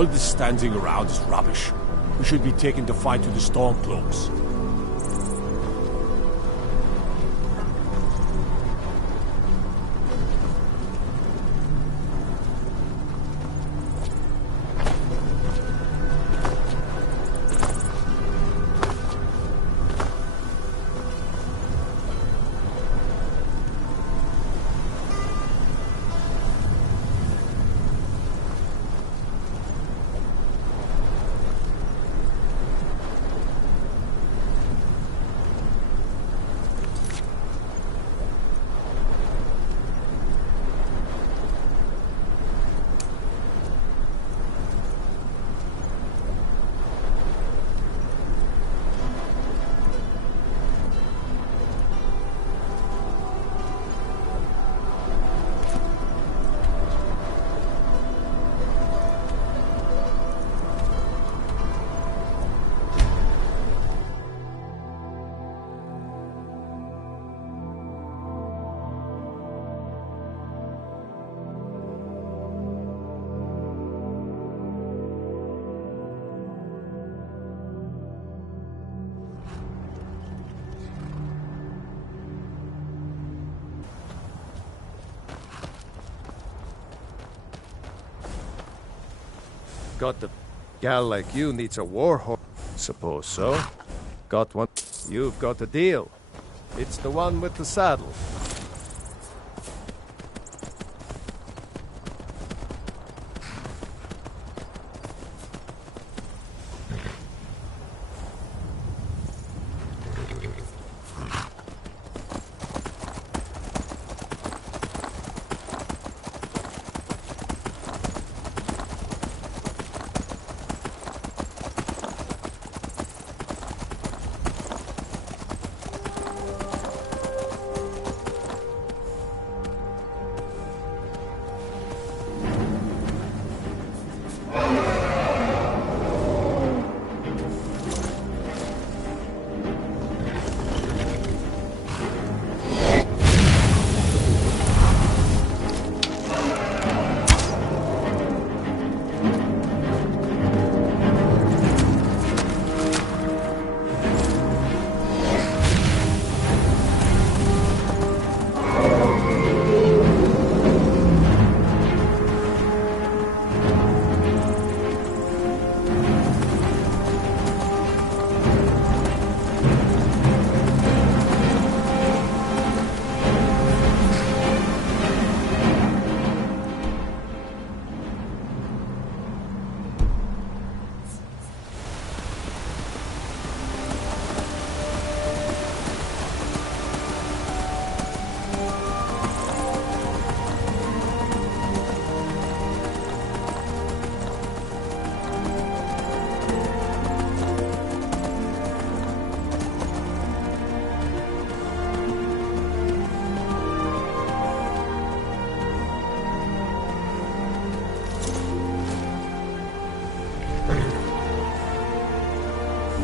All this standing around is rubbish. We should be taking the fight to the Stormcloaks. Got the gal like you needs a war horse. Suppose so. Got one. You've got a deal. It's the one with the saddle.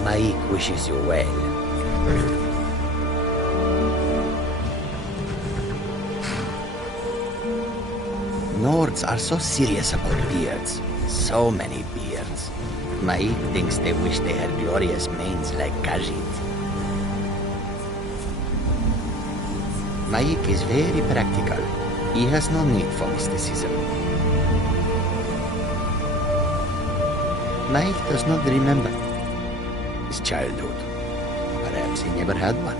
Mike wishes you well. Nords are so serious about beards. So many beards. Mike thinks they wish they had glorious manes like Khajiit. Mike is very practical. He has no need for mysticism. Mike does not remember his childhood. Perhaps he never had one.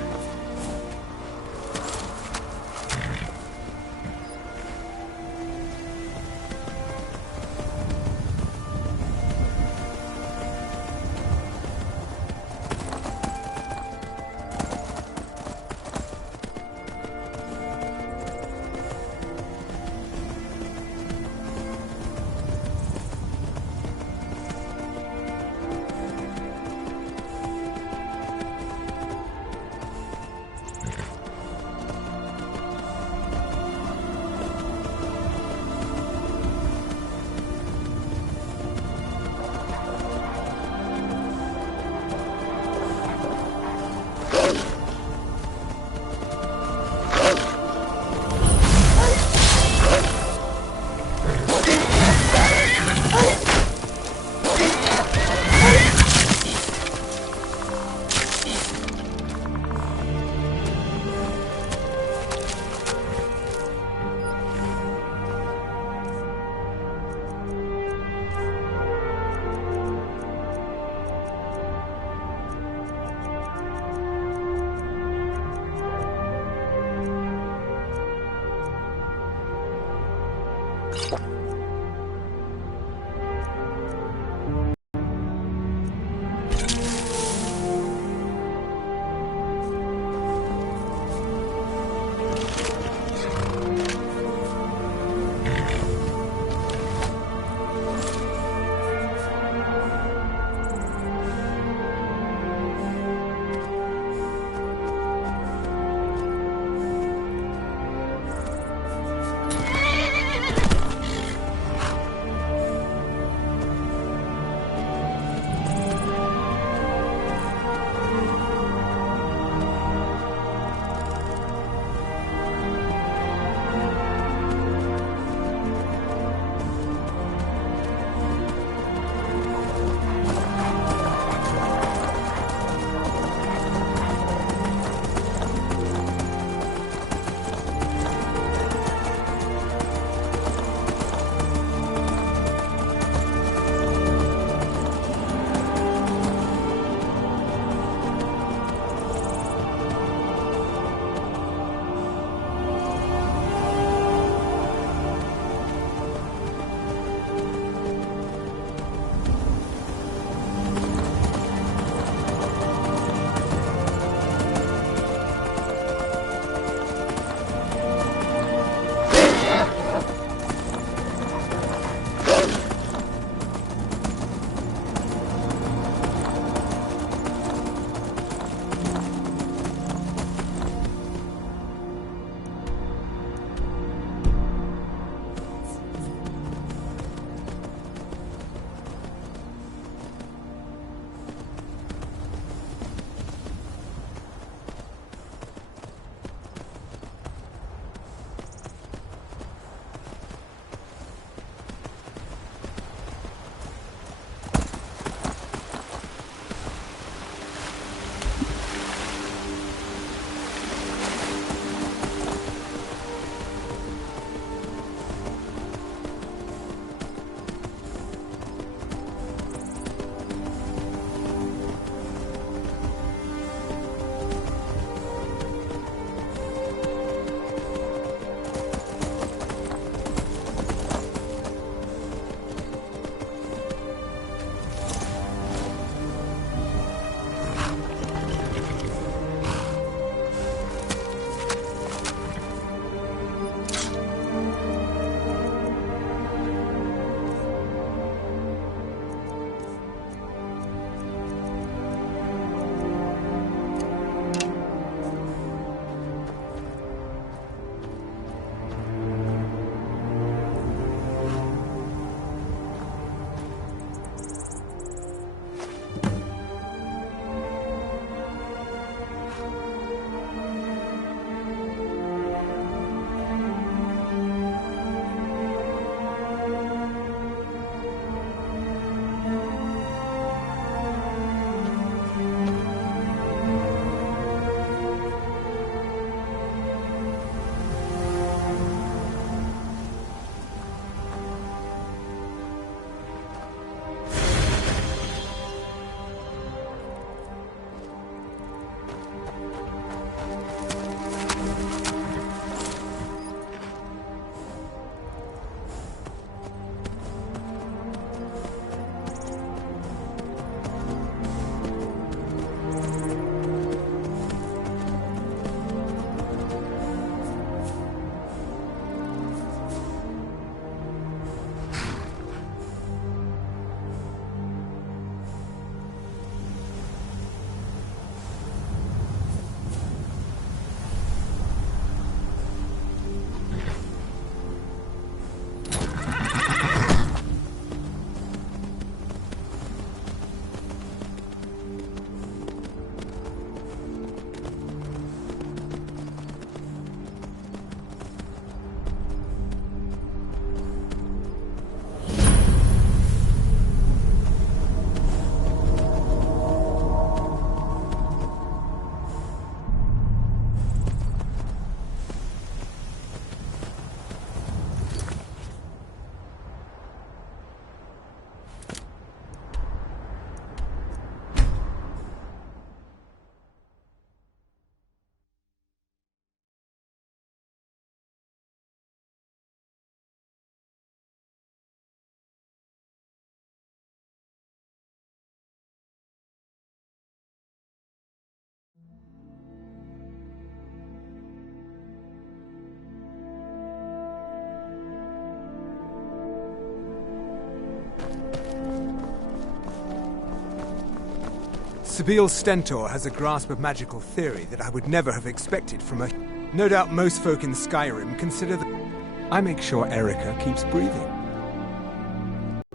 Sibyl Stentor has a grasp of magical theory that I would never have expected from her. No doubt most folk in Skyrim consider that I make sure Erica keeps breathing.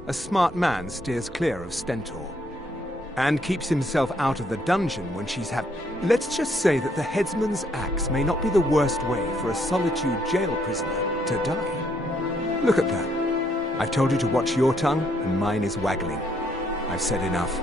A smart man steers clear of Stentor and keeps himself out of the dungeon when she's Let's just say that the headsman's axe may not be the worst way for a Solitude jail prisoner to die. Look at that. I've told you to watch your tongue, and mine is waggling. I've said enough.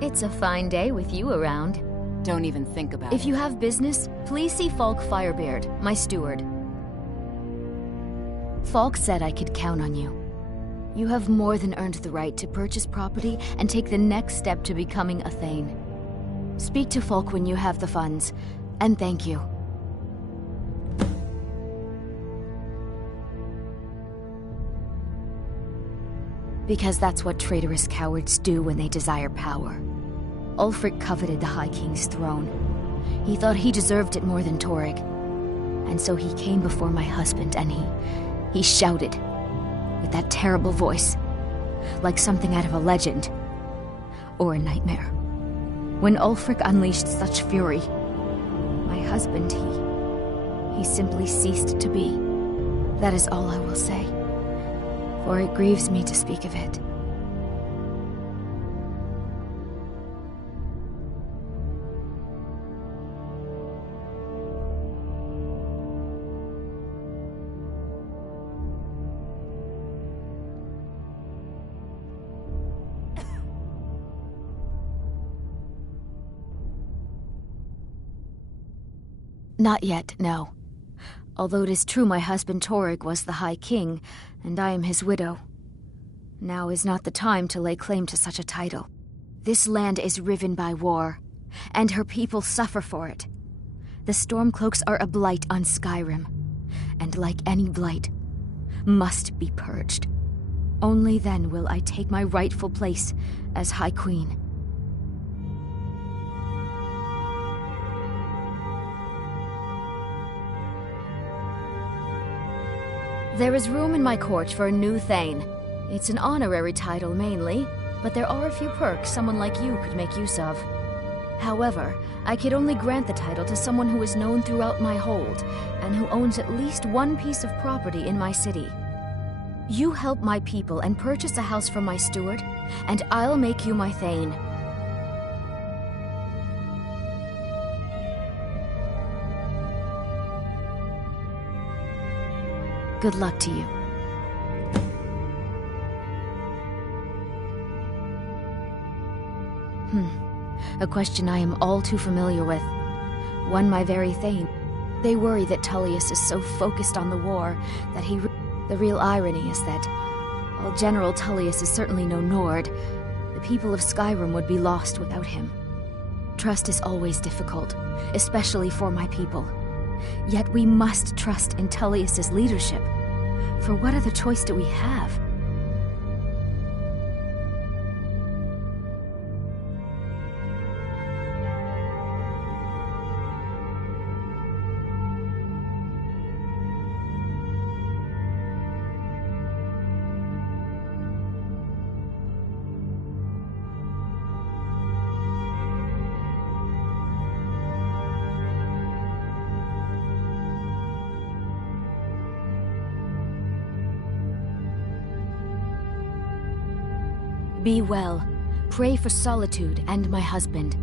It's a fine day with you around. Don't even think about it. If you have business, please see Falk Firebeard, my steward. Falk said I could count on you. You have more than earned the right to purchase property and take the next step to becoming a Thane. Speak to Falk when you have the funds, and thank you. Because that's what traitorous cowards do when they desire power. Ulfric coveted the High King's throne. He thought he deserved it more than Torrig. And so he came before my husband and he shouted, with that terrible voice, like something out of a legend, or a nightmare. When Ulfric unleashed such fury, my husband, he simply ceased to be. That is all I will say, for it grieves me to speak of it. Not yet, no. Although it is true my husband Torrig was the High King, and I am his widow. Now is not the time to lay claim to such a title. This land is riven by war, and her people suffer for it. The Stormcloaks are a blight on Skyrim, and like any blight, must be purged. Only then will I take my rightful place as High Queen. There is room in my court for a new Thane. It's an honorary title mainly, but there are a few perks someone like you could make use of. However, I could only grant the title to someone who is known throughout my hold, and who owns at least one piece of property in my city. You help my people and purchase a house from my steward, and I'll make you my Thane. Good luck to you. A question I am all too familiar with. One my very Thane. They worry that Tullius is so focused on the war that The real irony is that, while General Tullius is certainly no Nord, the people of Skyrim would be lost without him. Trust is always difficult, especially for my people. Yet we must trust in Tullius's leadership. For what other choice do we have? Be well. Pray for Solitude and my husband.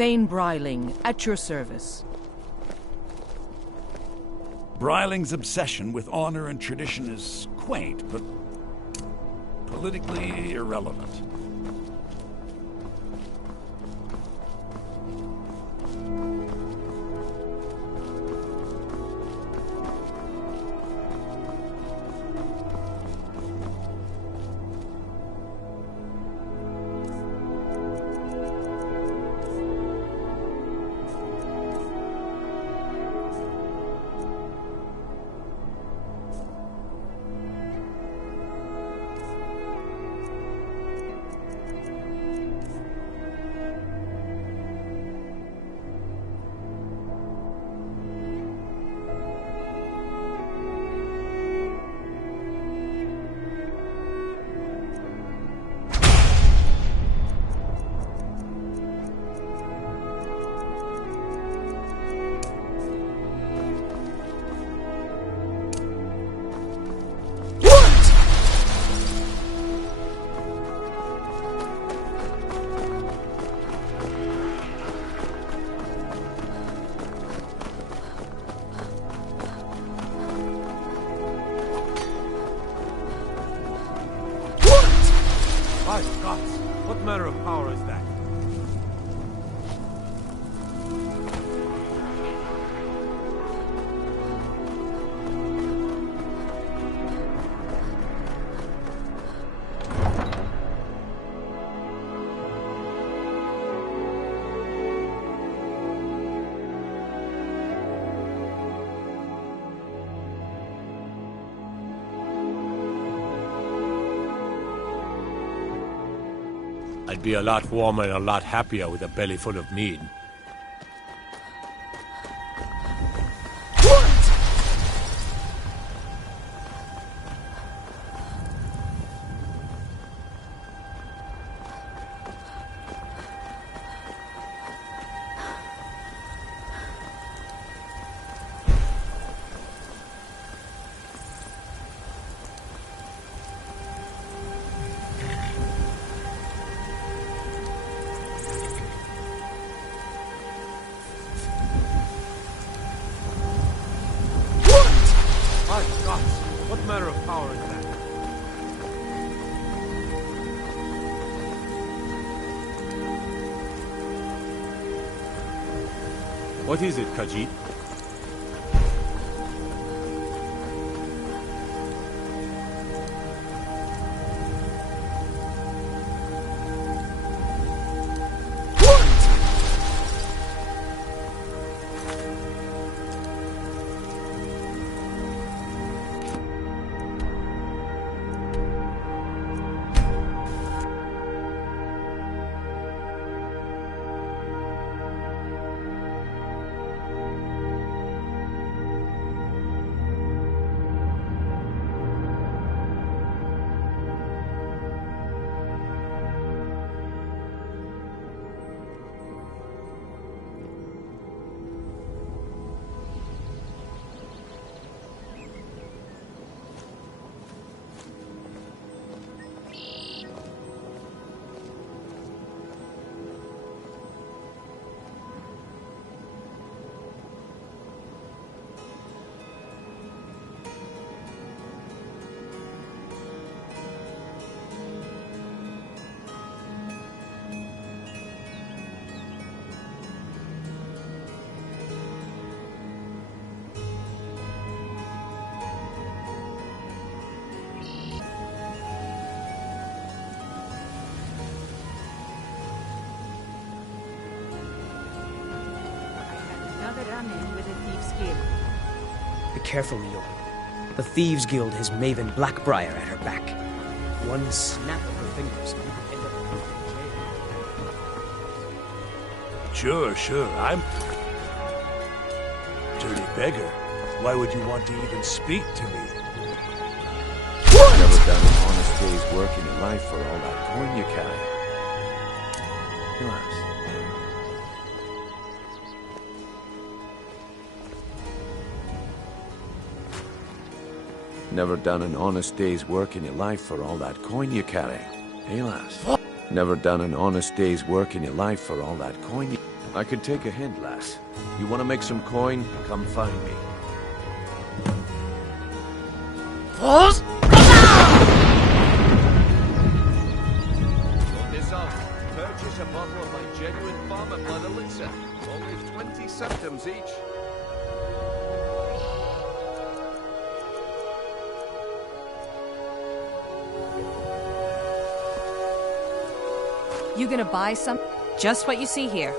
Thane Bryling, at your service. Bryling's obsession with honor and tradition is quaint, but politically irrelevant. By the gods, what manner of power is that? I'd be a lot warmer and a lot happier with a belly full of mead. My gods, what manner of power is that? What is it, Khajiit? Run-in with a Thieves' Guild. Be careful, Milo. The Thieves' Guild has Maven Blackbriar at her back. One snap of her fingers. Sure, I'm... Dirty beggar. Why would you want to even speak to me? Never done an honest day's work in your life for all that coin you carry. Relax. Never done an honest day's work in your life for all that coin you carry. Hey, lass. Never done an honest day's work in your life for all that coin you... I can take a hint, lass. You want to make some coin? Come find me. What? Purchase a bottle of my genuine farmer blood elixir. Only 20 septims each. You gonna buy some? Just what you see here.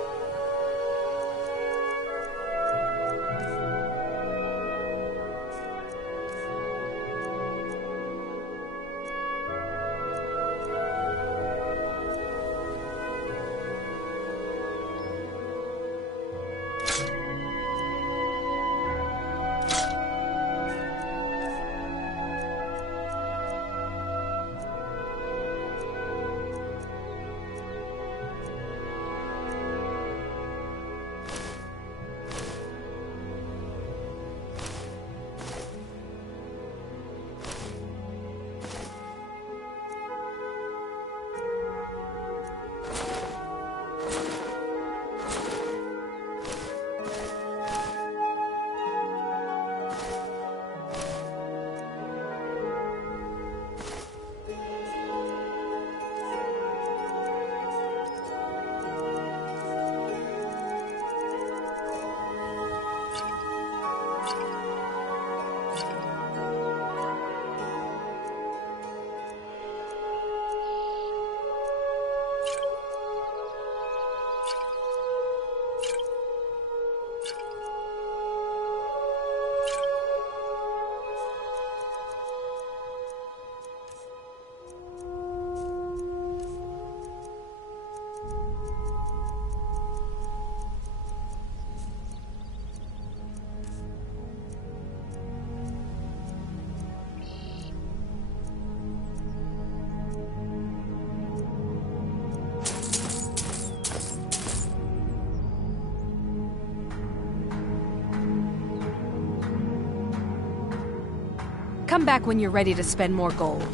Come back when you're ready to spend more gold.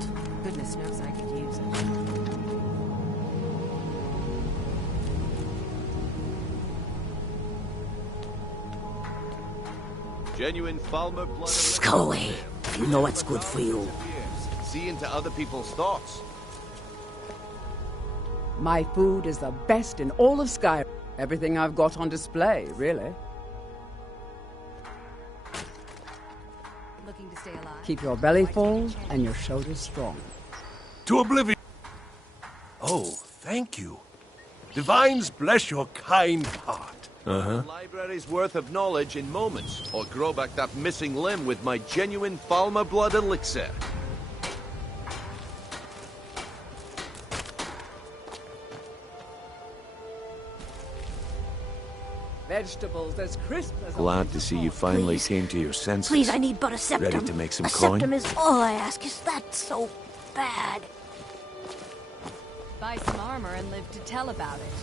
Goodness knows I could use it. Genuine Falmer blood. Scully, you know what's good for you. See into other people's thoughts. My food is the best in all of Skyrim. Everything I've got on display, really. Looking to stay alive? Keep your belly full and your shoulders strong. To oblivion. Oh, thank you. Divines bless your kind heart. A library's worth of knowledge in moments, or grow back that missing limb with my genuine Falmer blood elixir. Vegetables as crisp as... Glad to see you finally came to your senses. Please, I need but a septum. Ready to make some a coin? septum is all I ask. Is that so bad? Buy some armor and live to tell about it.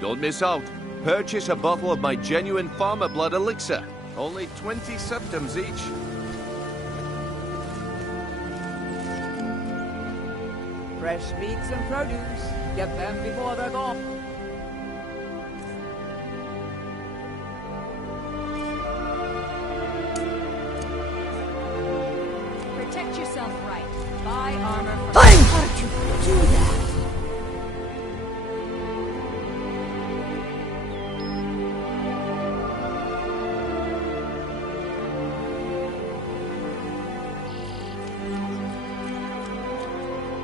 Don't miss out. Purchase a bottle of my genuine Farmer blood elixir. Only 20 septims each. Fresh meats and produce. Get them before they're gone. Protect yourself right. Buy armor for... How did you do that?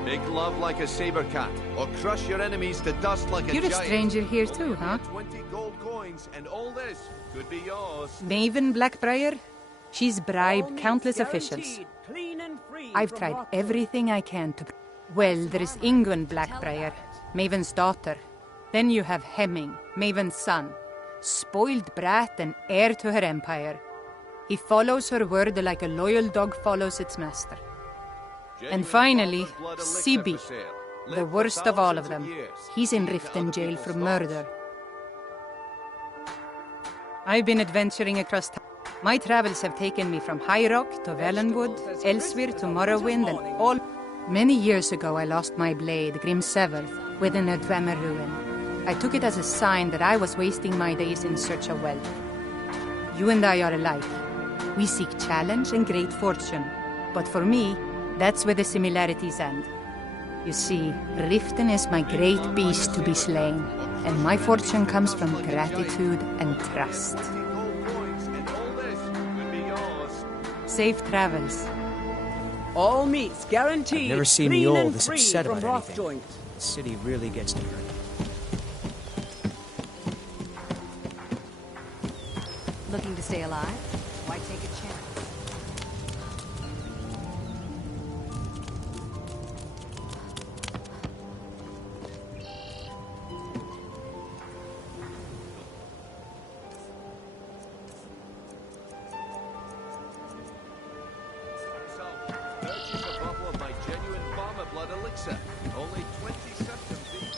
Make love like a saber cat, or crush your enemies to dust like a You're giant. a stranger here too, huh? 20 gold coins, and all this could be yours. Maven Blackbriar? She's bribed countless officials. I've tried everything I can to... Well, there is Ingun Blackbriar, Maven's daughter. Then you have Hemming, Maven's son. Spoiled brat and heir to her empire. He follows her word like a loyal dog follows its master. And finally, Sibi, the worst of all of them. He's in Riften jail for murder. I've been adventuring across town. My travels have taken me from High Rock to Valenwood, Elsewhere to Morrowind, and all... Many years ago I lost my blade, Grimsever, within a Dwemer ruin. I took it as a sign that I was wasting my days in search of wealth. You and I are alike. We seek challenge and great fortune. But for me, that's where the similarities end. You see, Riften is my great beast to be slain, and my fortune comes from gratitude and trust. Safe travels. All meats guaranteed. I've never seen clean the old and this free upset from about rough anything. joints. The city really gets to her. Looking to stay alive? Why take a chance? Purchase a bottle of my genuine farmer blood elixir. Only 20 seconds each.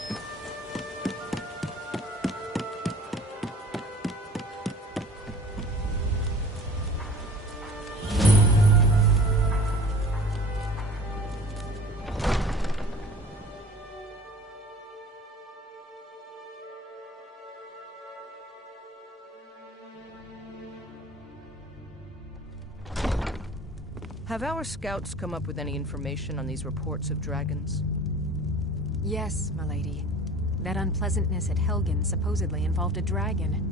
Have our scouts come up with any information on these reports of dragons? Yes, milady. That unpleasantness at Helgen supposedly involved a dragon.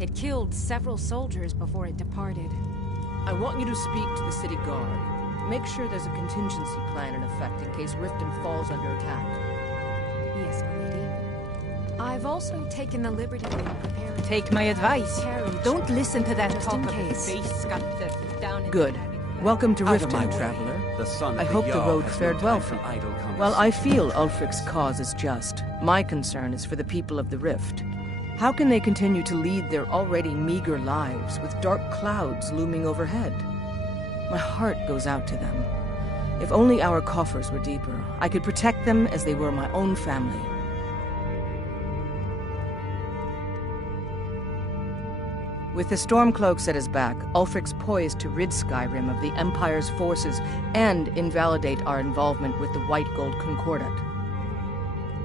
It killed several soldiers before it departed. I want you to speak to the city guard. Make sure there's a contingency plan in effect in case Riften falls under attack. Yes, milady. I've also taken the liberty of preparing... Take my advice. carriage Don't listen to that just talk in of a case. face sculptor down in Good. the dragon. Welcome to Out of my Riften, way. traveler. The son of I hope the Jarl road has fared no well time for you. idle conversation. While I feel Ulfric's cause is just, my concern is for the people of the Rift. How can they continue to lead their already meager lives with dark clouds looming overhead? My heart goes out to them. If only our coffers were deeper, I could protect them as they were my own family. With the Stormcloaks at his back, Ulfric's poised to rid Skyrim of the Empire's forces and invalidate our involvement with the White Gold Concordat.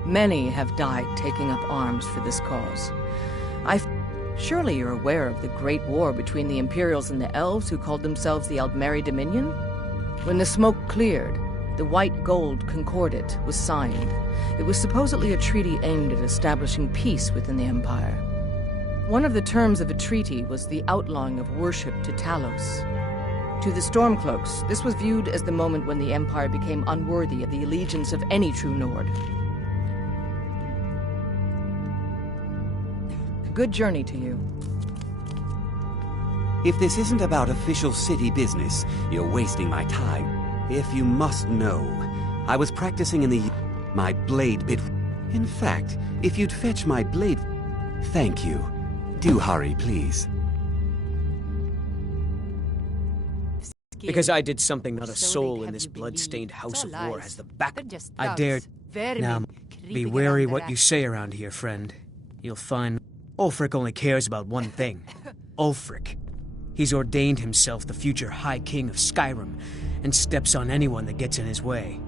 Many have died taking up arms for this cause. Surely you're aware of the Great War between the Imperials and the Elves who called themselves the Aldmeri Dominion? When the smoke cleared, the White Gold Concordat was signed. It was supposedly a treaty aimed at establishing peace within the Empire. One of the terms of the treaty was the outlawing of worship to Talos. To the Stormcloaks, this was viewed as the moment when the Empire became unworthy of the allegiance of any true Nord. Good journey to you. If this isn't about official city business, you're wasting my time. If you must know, I was practicing in the... My blade bit... In fact, if you'd fetch my blade... Thank you. Do hurry, please. Because I did something not a soul in this blood-stained house of war has the back... I dare... Now, be wary what you say around here, friend. You'll find... Ulfric only cares about one thing. Ulfric. He's ordained himself the future High King of Skyrim, and steps on anyone that gets in his way.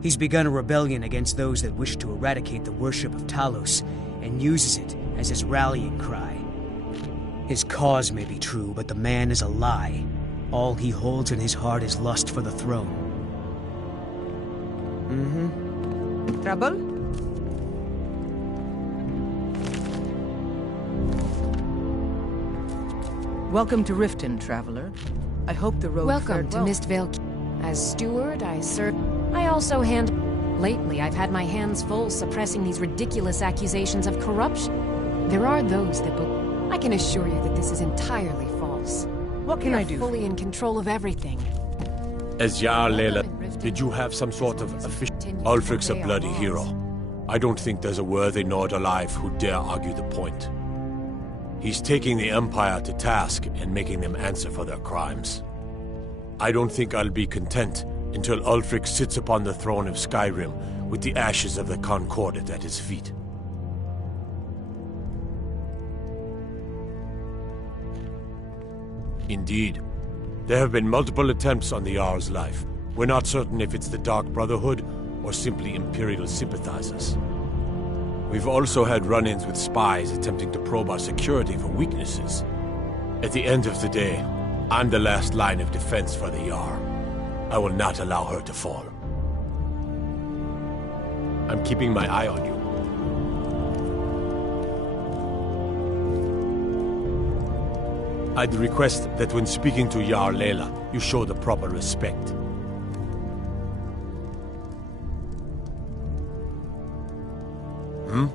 He's begun a rebellion against those that wish to eradicate the worship of Talos, and uses it as his rallying cry. His cause may be true, but the man is a lie. All he holds in his heart is lust for the throne. Trouble? Welcome to Riften, traveler. I hope the road Welcome fared to well. Mistvale. As steward, I serve. I also handle... Lately, I've had my hands full suppressing these ridiculous accusations of corruption. There are those that believe. I can assure you that this is entirely false. What can I do? Fully in control of everything. As Jarl Lela, did you have some sort of official... Ulfric's a bloody hero. I don't think there's a worthy Nord alive who dare argue the point. He's taking the Empire to task and making them answer for their crimes. I don't think I'll be content until Ulfric sits upon the throne of Skyrim with the ashes of the Concordat at his feet. Indeed. There have been multiple attempts on the Jarl's life. We're not certain if it's the Dark Brotherhood or simply Imperial sympathizers. We've also had run-ins with spies attempting to probe our security for weaknesses. At the end of the day, I'm the last line of defense for the Jarl. I will not allow her to fall. I'm keeping my eye on you. I'd request that when speaking to Jarl Lela, you show the proper respect. Hmm?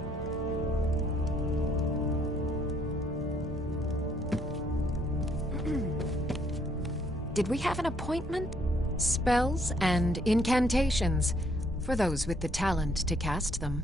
Did we have an appointment? Spells and incantations, for those with the talent to cast them.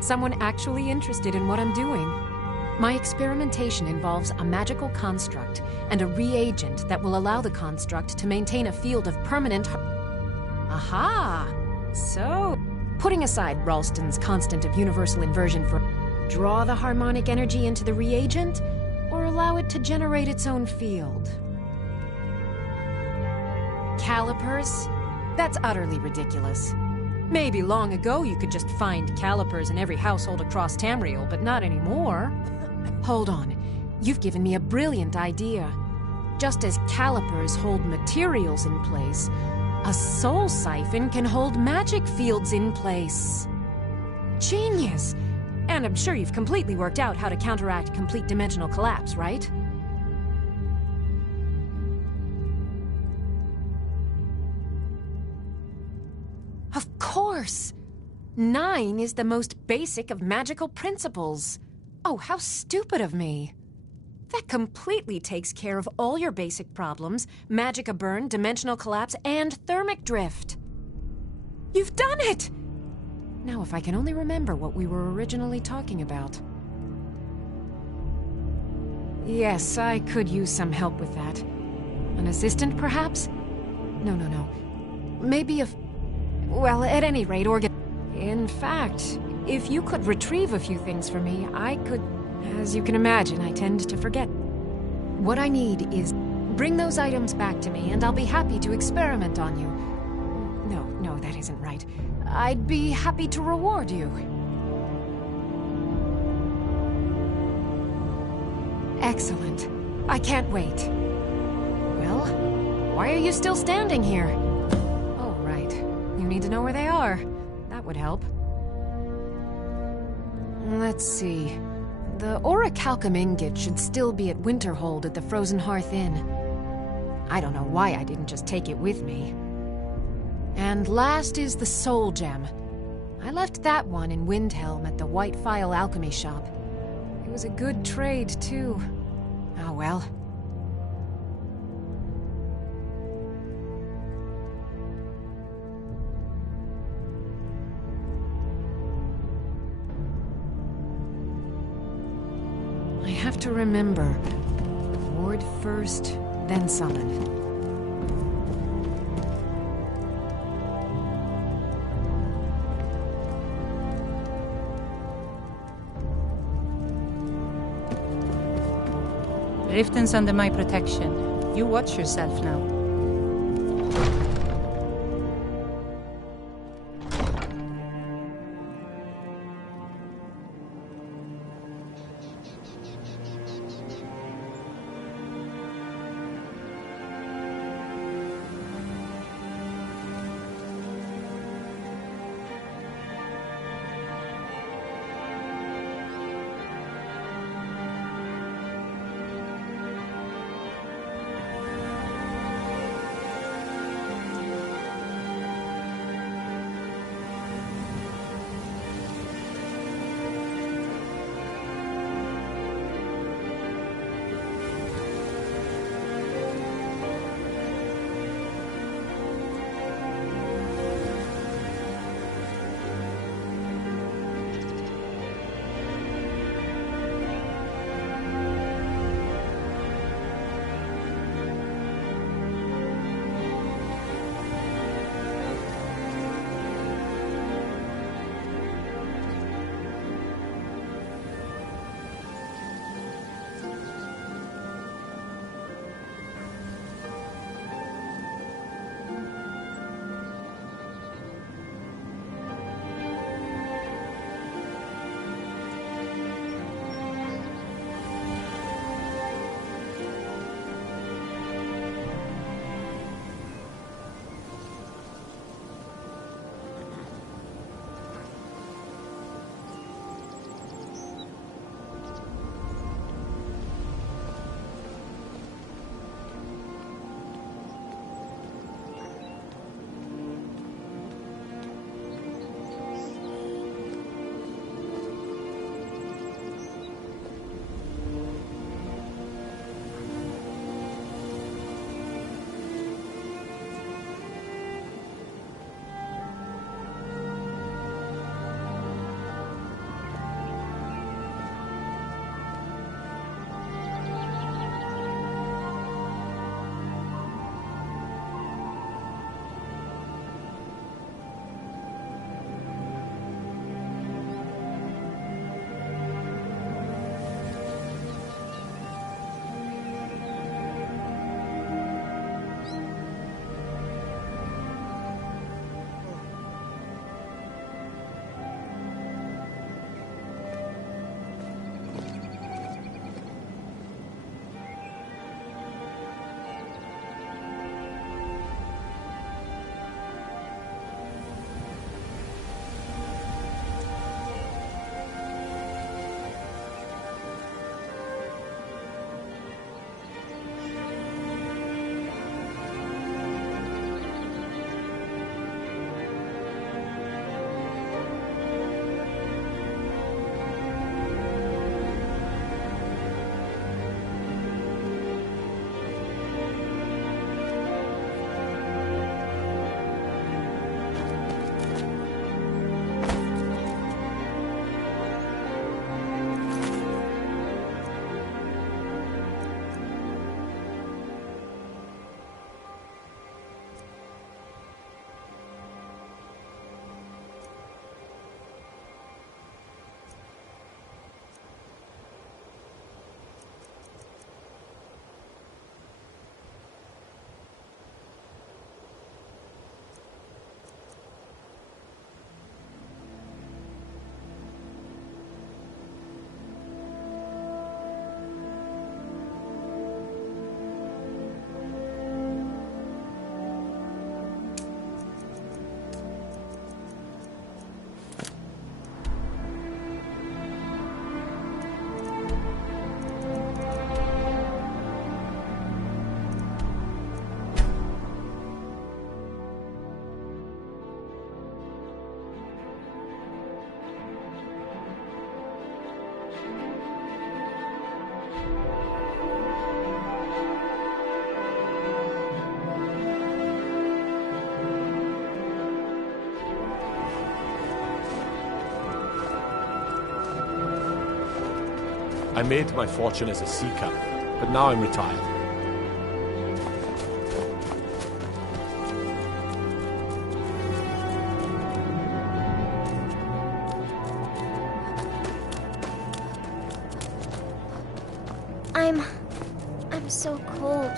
Someone actually interested in what I'm doing. My experimentation involves a magical construct and a reagent that will allow the construct to maintain a field of permanent... Aha! So, putting aside Ralston's constant of universal inversion for... Draw the harmonic energy into the reagent, or allow it to generate its own field? Calipers? That's utterly ridiculous. Maybe long ago you could just find calipers in every household across Tamriel, but not anymore. Hold on. You've given me a brilliant idea. Just as calipers hold materials in place, a soul siphon can hold magic fields in place. Genius! And I'm sure you've completely worked out how to counteract complete dimensional collapse, right? Of course! 9 is the most basic of magical principles. Oh, how stupid of me. That completely takes care of all your basic problems: magicka burn, dimensional collapse, and thermic drift. You've done it! Now if I can only remember what we were originally talking about. Yes, I could use some help with that. An assistant, perhaps? No. Maybe a... Well, at any rate, In fact, if you could retrieve a few things for me, I could... As you can imagine, I tend to forget. What I need is... Bring those items back to me, and I'll be happy to experiment on you. No, that isn't right. I'd be happy to reward you. Excellent. I can't wait. Well, why are you still standing here? Oh, right. You need to know where they are. That would help. Let's see. The orichalcum ingot should still be at Winterhold at the Frozen Hearth Inn. I don't know why I didn't just take it with me. And last is the Soul Gem. I left that one in Windhelm at the White Phial Alchemy Shop. It was a good trade, too. Oh well. I have to remember. Ward first, then summon. Riften's under my protection. You watch yourself now. I made my fortune as a sea captain, but now I'm retired. I'm so cold.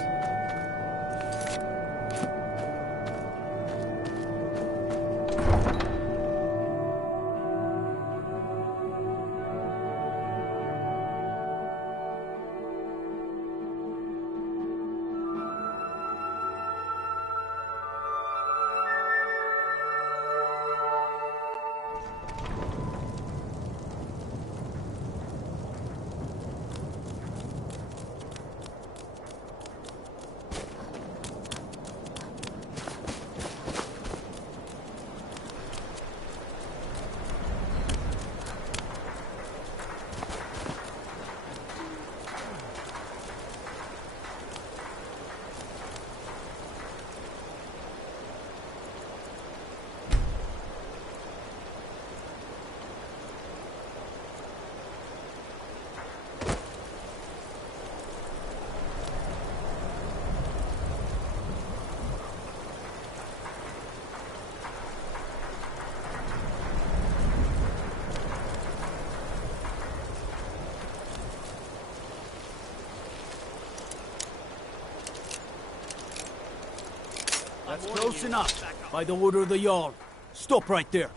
That's close enough. By the order of the Jarl. Stop right there.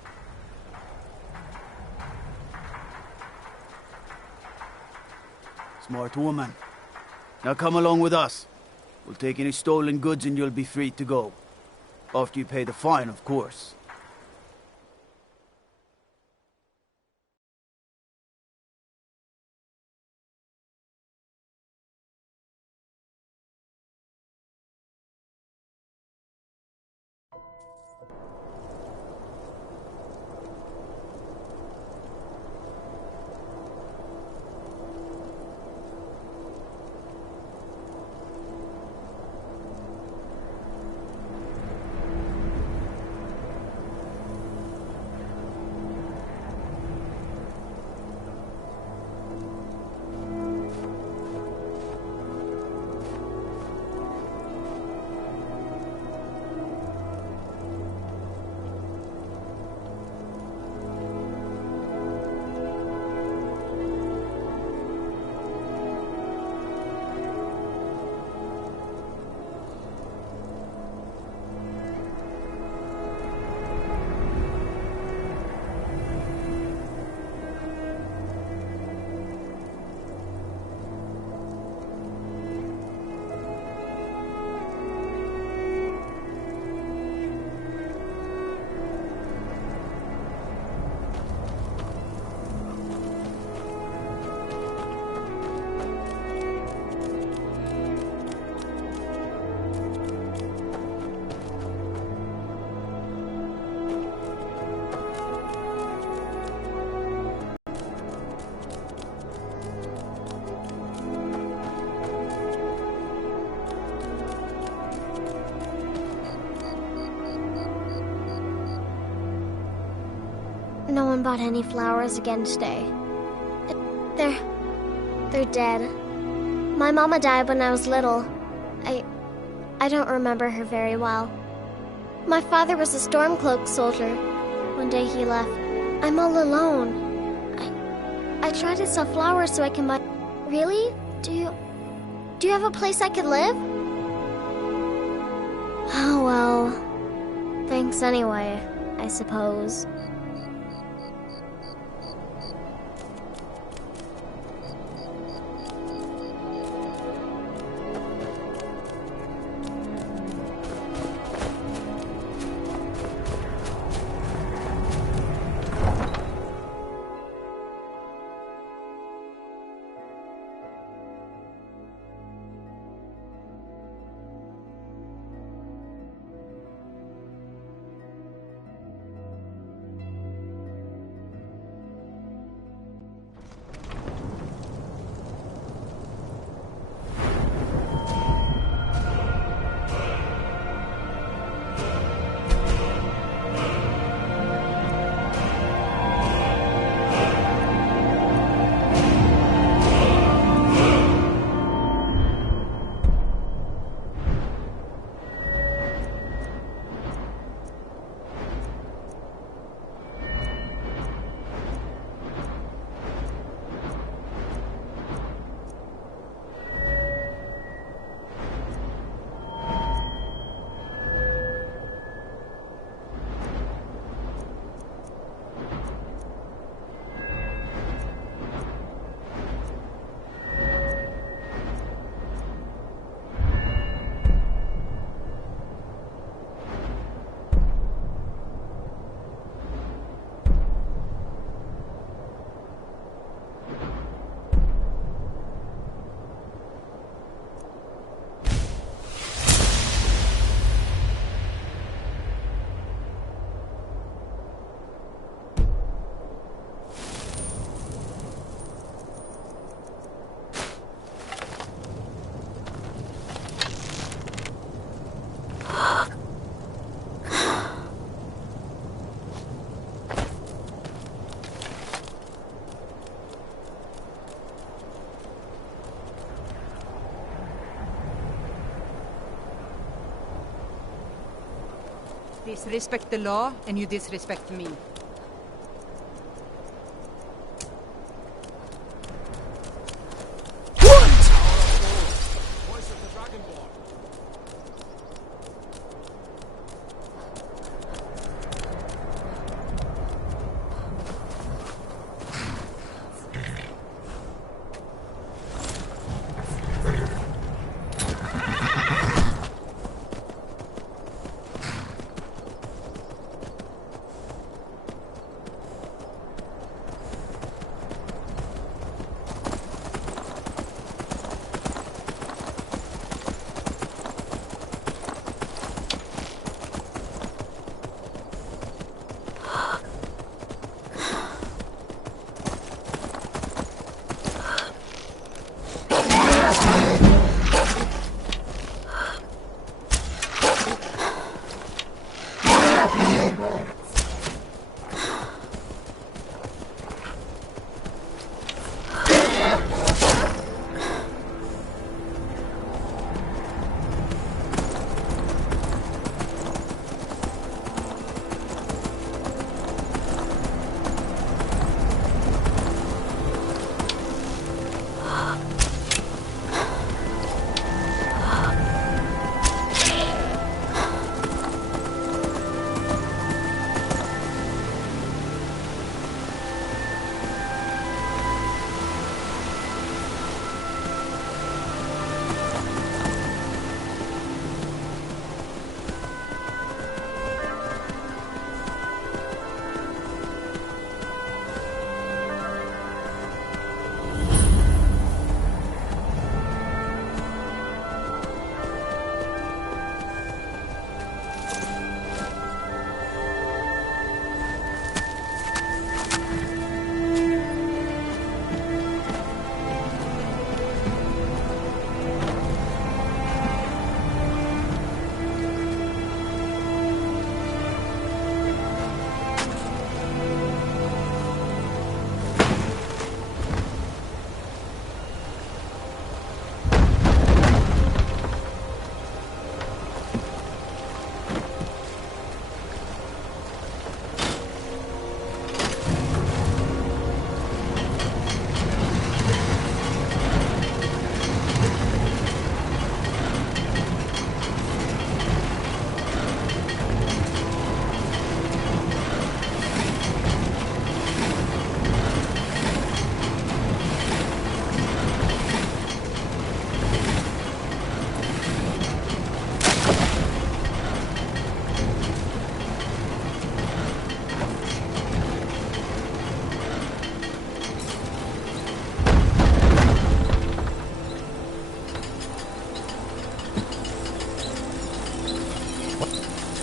Smart woman. Now come along with us. We'll take any stolen goods and you'll be free to go. After you pay the fine, of course. No one bought any flowers again today. They're dead. My mama died when I was little. I don't remember her very well. My father was a Stormcloak soldier. One day he left. I'm all alone. I tried to sell flowers so I can buy... Really? Do you have a place I could live? Oh well. Thanks anyway, I suppose. Disrespect the law, and you disrespect me.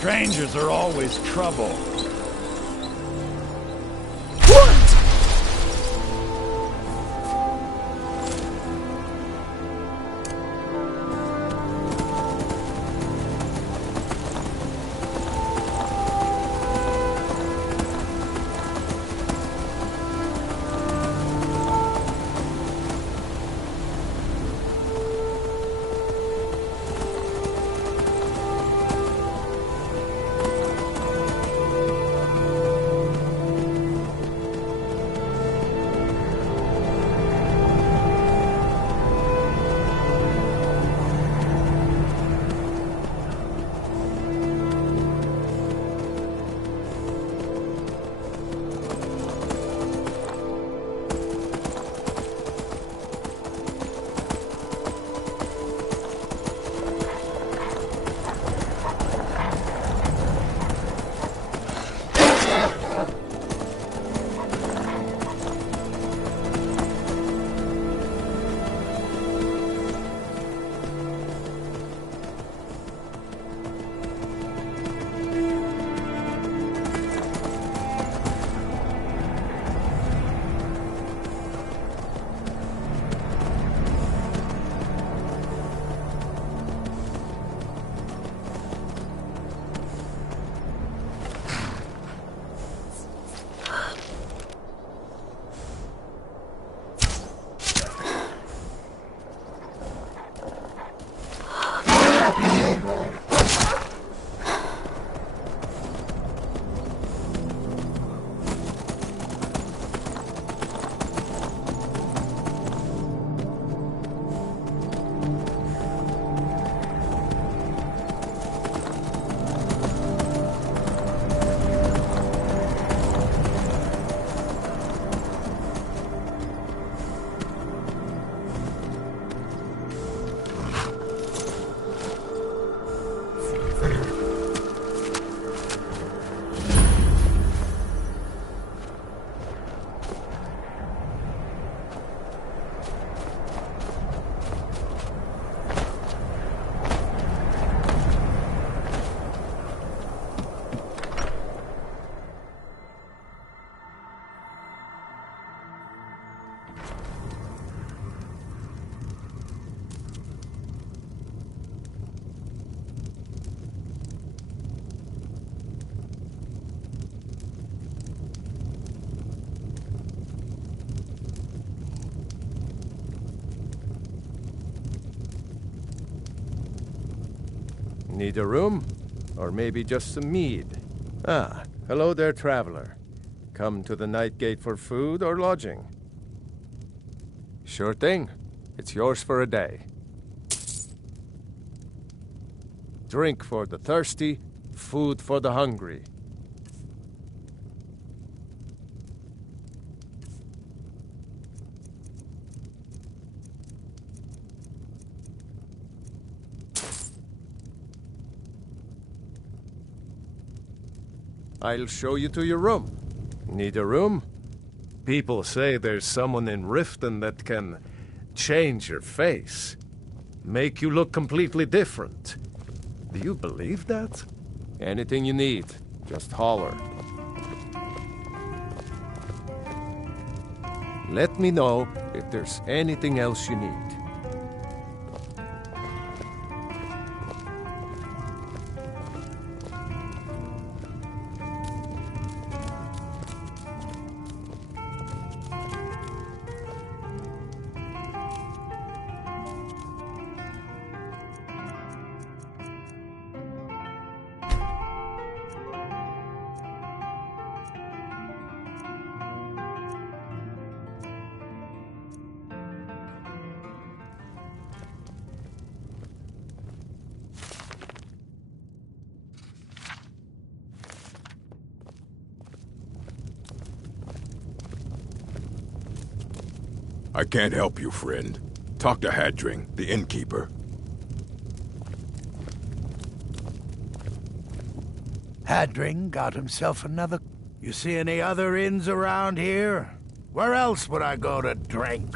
Strangers are always trouble. Need a room? Or maybe just some mead? Ah, hello there, traveler. Come to the Night Gate for food or lodging? Sure thing. It's yours for a day. Drink for the thirsty, food for the hungry. I'll show you to your room. Need a room? People say there's someone in Riften that can change your face. Make you look completely different. Do you believe that? Anything you need, just holler. Let me know if there's anything else you need. I can't help you, friend. Talk to Hadring, the innkeeper. Hadring got himself another... You see any other inns around here? Where else would I go to drink?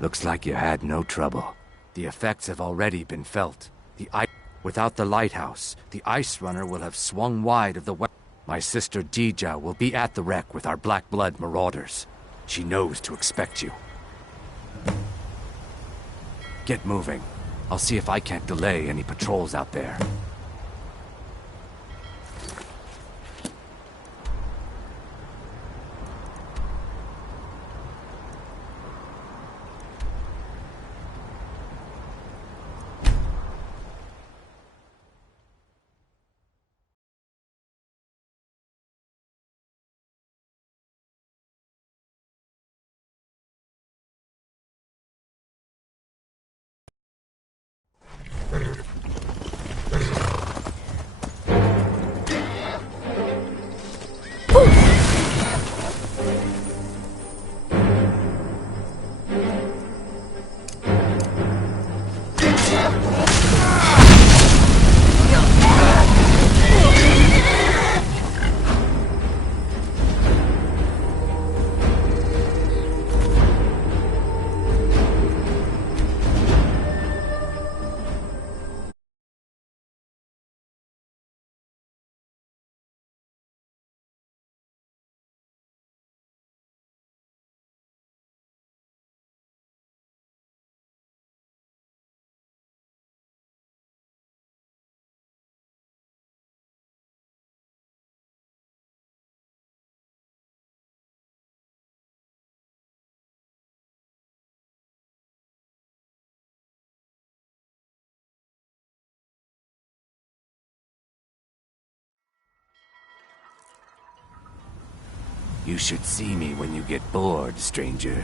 Looks like you had no trouble. The effects have already been felt. Without the lighthouse, the ice runner will have swung wide of the west. My sister Dija will be at the wreck with our Black Blood marauders. She knows to expect you. Get moving. I'll see if I can't delay any patrols out there. You should see me when you get bored, stranger.